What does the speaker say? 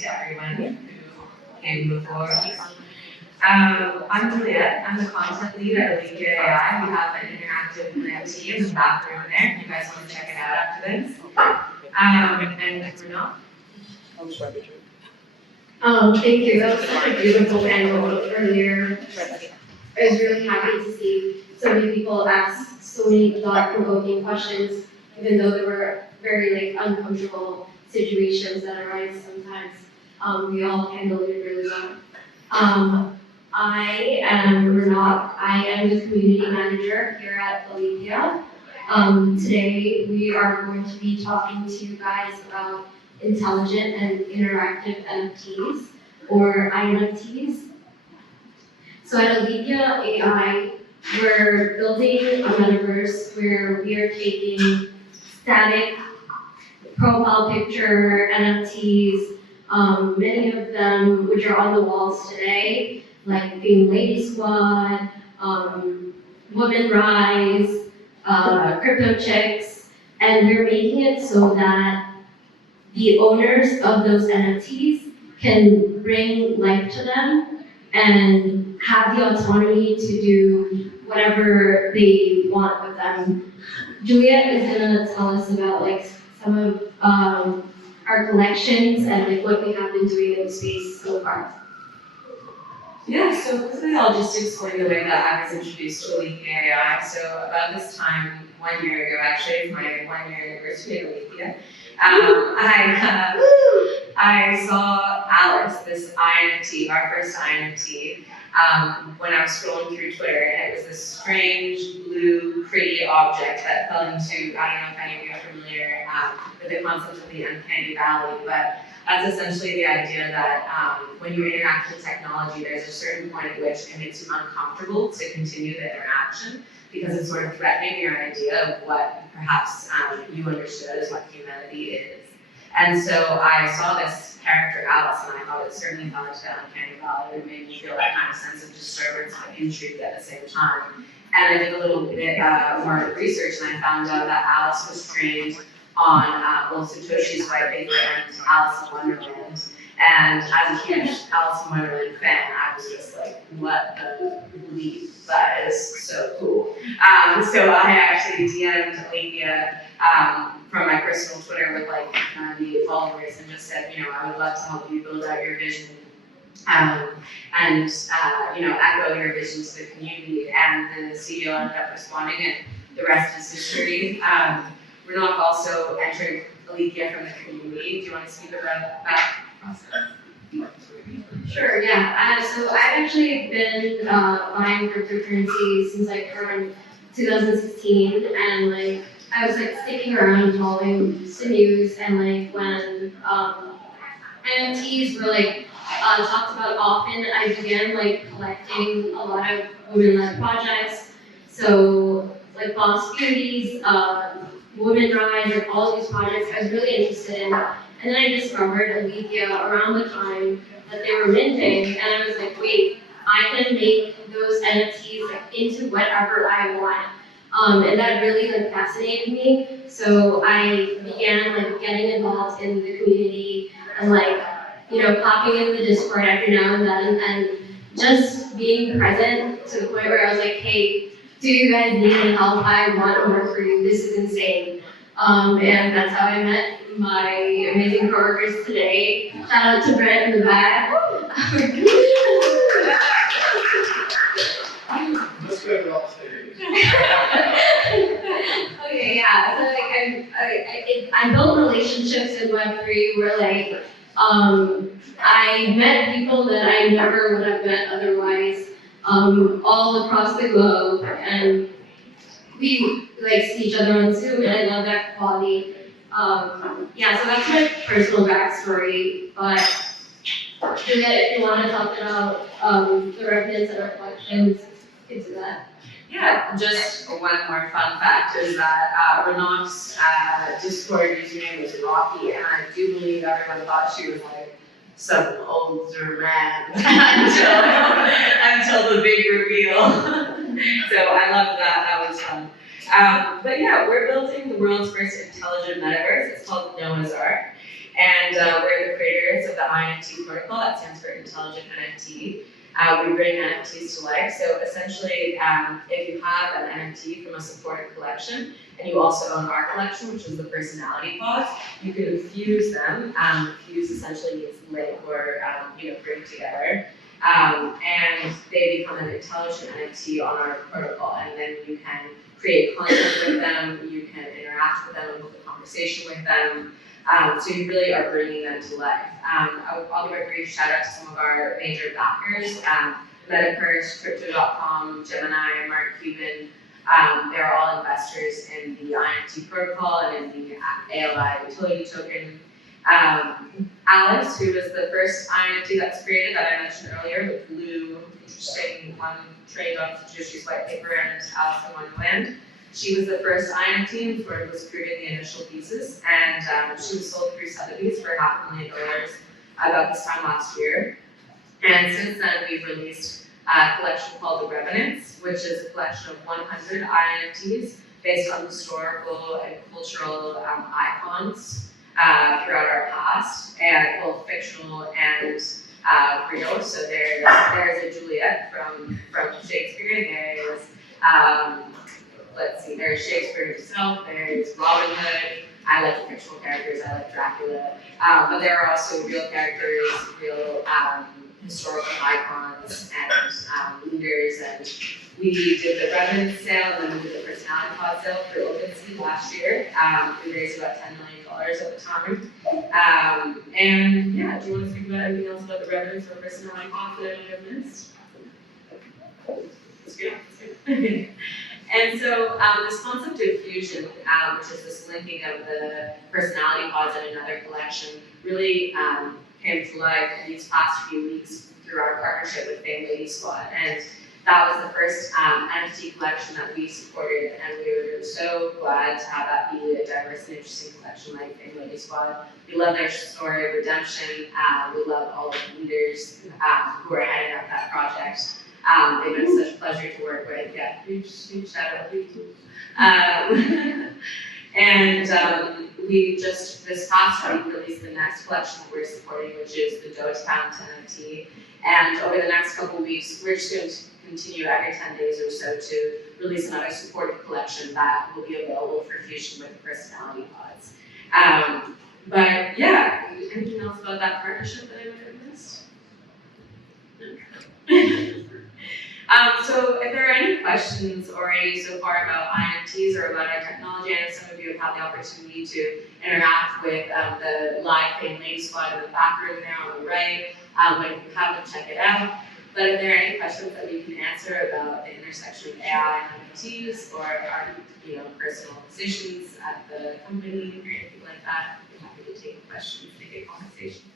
to everyone who came before us. I'm Juliet. I'm the content lead at Alethea AI. We have an interactive NFT in the bathroom there. If you guys want to check it out after this. And Rawnak. Thank you. That was such a beautiful panel earlier. I was really happy to see so many people ask so many thought-provoking questions, even though there were very uncomfortable situations that arise sometimes. We all handled it really well. I am Rawnak. I am the community manager here at Alethea. Today we are going to be talking to you guys about intelligent and interactive NFTs, or INFTs. So at Alethea AI, we're building a metaverse where we are taking static profile picture NFTs, many of them which are on the walls today, like being Lady Squad, Women Rise, Crypto Chicks, and we're making it so that the owners of those NFTs can bring life to them and have the autonomy to do whatever they want with them. Juliet is gonna tell us about some of our collections and what we have been doing in the space so far. Yeah, so quickly I'll just explain the way that I was introduced to Alethea AI. So about this time, 1 year ago actually, it's my 1 year anniversary at Alethea. I saw Alice, this INFT, our first INFT, when I was scrolling through Twitter, and it was this strange, blue, pretty object that fell into, I don't know if any of you are familiar with the concept of the uncanny valley, but that's essentially the idea that when you interact with technology, there's a certain point at which it makes you uncomfortable to continue the interaction because it's sort of threatening your idea of what perhaps you understood as what humanity is. And so I saw this character, Alice, and I thought it certainly fell into that uncanny valley. It made me feel that kind of sense of disturbance but intrigue at the same time. And I did a little bit more research, and I found out that Alice was trained on Satoshi's Whitepaper and Alice in Wonderland. And as a huge Alice in Wonderland fan, I was just like, what the bleep? That is so cool. So I actually DM'd Alethea from my personal Twitter with like 98 followers and just said, I would love to help you build out your vision and echo your vision to the community. And the CEO ended up responding, and the rest is history. Rawnak also entered Alethea from the community. Do you want to speak about that process? Sure, yeah. So I've actually been buying cryptocurrency since around 2016, and I was sticking around following the news, and when NFTs were talked about often, I began collecting a lot of women-led projects. So Boss Beauties, Women Rise, all these projects I was really interested in. And then I discovered Alethea around the time that they were minting, and I was like, wait, I can make those NFTs into whatever I want. And that really fascinated me. So I began getting involved in the community and popping in the Discord every now and then, and just being present to the point where I was like, hey, do you guys need any help? I want to work for you. This is insane. And that's how I met my amazing coworkers today. Shout out to Brett in the back. Let's go to upstage. Okay, yeah. So I built relationships in Web3 where I met people that I never would have met otherwise, all across the globe, and we see each other on Zoom, and I love that quality. Yeah, so that's my personal backstory, but Juliet, if you want to talk about the reference and our collections, you can do that. Yeah, just one more fun fact is that Rawnak's Discord username was Rocky, and I do believe everyone thought she was some older man until the big reveal. So I loved that. That was fun. But yeah, we're building the world's first intelligent metaverse. It's called Noah's Ark. And we're the creators of the INFT protocol, that stands for Intelligent NFT. We bring NFTs to life. So essentially, if you have an NFT from a supported collection, and you also own our collection, which is the personality pods, you can fuse them. Fuse essentially means link or bring together. And they become an intelligent NFT on our protocol, and then you can create content with them, you can interact with them, and hold a conversation with them. So you really are bringing them to life. I'll give a brief shout out to some of our major backers, Metapurse, Crypto.com, Gemini, Mark Cuban. They're all investors in the INFT protocol and in the ALI utility token. Alex, who was the first INFT that was created that I mentioned earlier, the blue, interesting one trained on Juliet's Whitepaper and Alice in Wonderland. She was the first INFT and sort of was creating the initial pieces, and she was sold through Sotheby's for $500,000 about this time last year. And since then, we've released a collection called The Revenants, which is a collection of 100 INFTs based on historical and cultural icons throughout our past, and both fictional and real. So there's a Juliet from Shakespeare. There's there's Shakespeare himself. There's Robin Hood. I like the fictional characters. I like Dracula. But there are also real characters, real historical icons and leaders. And we did the Revenant sale, and then we did the personality pod sale for Opensea last year. We raised about $10 million at the time. And yeah, do you want to speak about anything else about the Revenants or personality pods that I might have missed? That's good. And so this concept of fusion, which is this linking of the personality pods in another collection, really came to life in these past few weeks through our partnership with Fame Lady Squad. And that was the first NFT collection that we supported, and we were so glad to have that be a diverse and interesting collection like Fame Lady Squad. We love their story of redemption. We love all the leaders who are heading up that project. They've been such a pleasure to work with. Yeah, huge shout out to you. And we just this past week released the next collection that we're supporting, which is the Dogecoin NFT. And over the next couple of weeks, we're just going to continue every 10 days or so to release another supported collection that will be available for fusion with personality pods. But yeah, anything else about that partnership that I might have missed? No. So if there are any questions already so far about INFTs or about our technology, I know some of you have had the opportunity to interact with the live Fame Lady Squad in the back room there on the right. But if you haven't, check it out. But if there are any questions that we can answer about the intersection of AI and INFTs or our personal positions at the company or anything like that, we're happy to take questions, make a conversation.